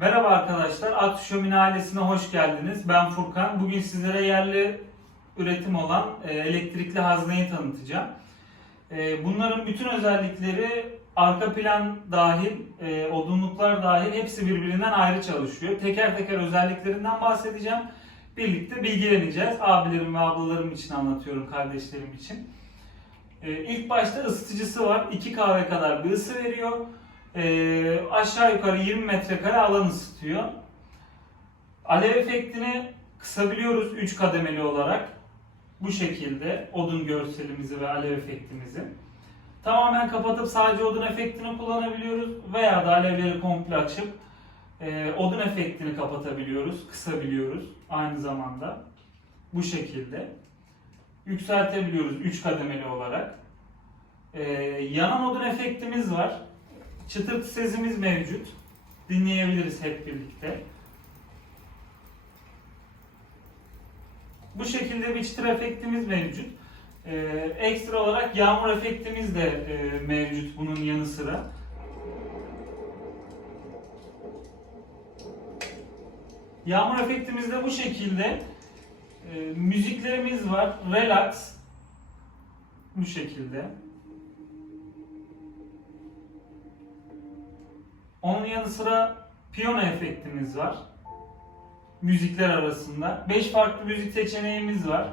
Merhaba arkadaşlar, Aksu Şömine ailesine hoş geldiniz. Ben Furkan. Bugün sizlere yerli üretim olan elektrikli hazneyi tanıtacağım. Bunların bütün özellikleri arka plan dahil, odunluklar dahil hepsi birbirinden ayrı çalışıyor. Teker teker özelliklerinden bahsedeceğim. Birlikte bilgileneceğiz. Abilerim ve ablalarım için anlatıyorum, kardeşlerim için. İlk başta ısıtıcısı var. 2 kahve kadar bir ısı veriyor. Aşağı yukarı 20 metrekare alan ısıtıyor. Alev efektini kısabiliyoruz 3 kademeli olarak. Bu şekilde odun görselimizi ve alev efektimizi. Tamamen kapatıp sadece odun efektini kullanabiliyoruz. Veya da alevleri komple açıp odun efektini kapatabiliyoruz, kısabiliyoruz aynı zamanda. Bu şekilde. Yükseltebiliyoruz 3 kademeli olarak. Yanan odun efektimiz var. Çıtırtı sesimiz mevcut. Dinleyebiliriz hep birlikte. Bu şekilde bir çıtır efektimiz mevcut. Ekstra olarak yağmur efektimiz de mevcut bunun yanı sıra. Yağmur efektimiz de bu şekilde. Müziklerimiz var. Relax. Bu şekilde. Onun yanı sıra piyano efektimiz var. Müzikler arasında. 5 farklı müzik seçeneğimiz var.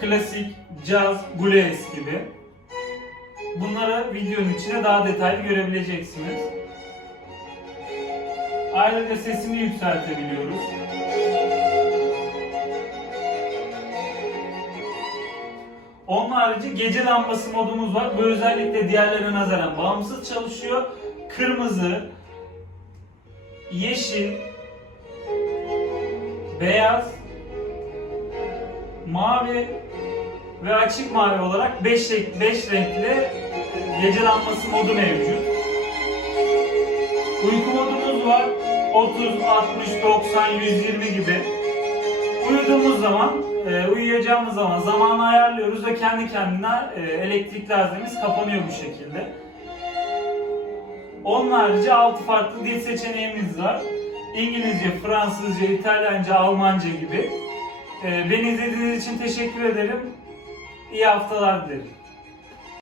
Klasik, caz, blues gibi. Bunları videonun içine daha detaylı görebileceksiniz. Ayrıca sesini yükseltebiliyoruz. Onun harici gece lambası modumuz var. Bu özellikle diğerlerine nazaran bağımsız çalışıyor. Kırmızı, yeşil, beyaz, mavi ve açık mavi olarak 5 renkli gece lambası modu mevcut. Uyku modumuz var. 30, 60, 90, 120 gibi. Uyuduğumuz zaman, uyuyacağımız zaman zamanı ayarlıyoruz ve kendi kendine elektrikli haznemiz kapanıyor bu şekilde. Onun harici 6 farklı dil seçeneğimiz var. İngilizce, Fransızca, İtalyanca, Almanca gibi. Beni izlediğiniz için teşekkür ederim. İyi haftalar dilerim.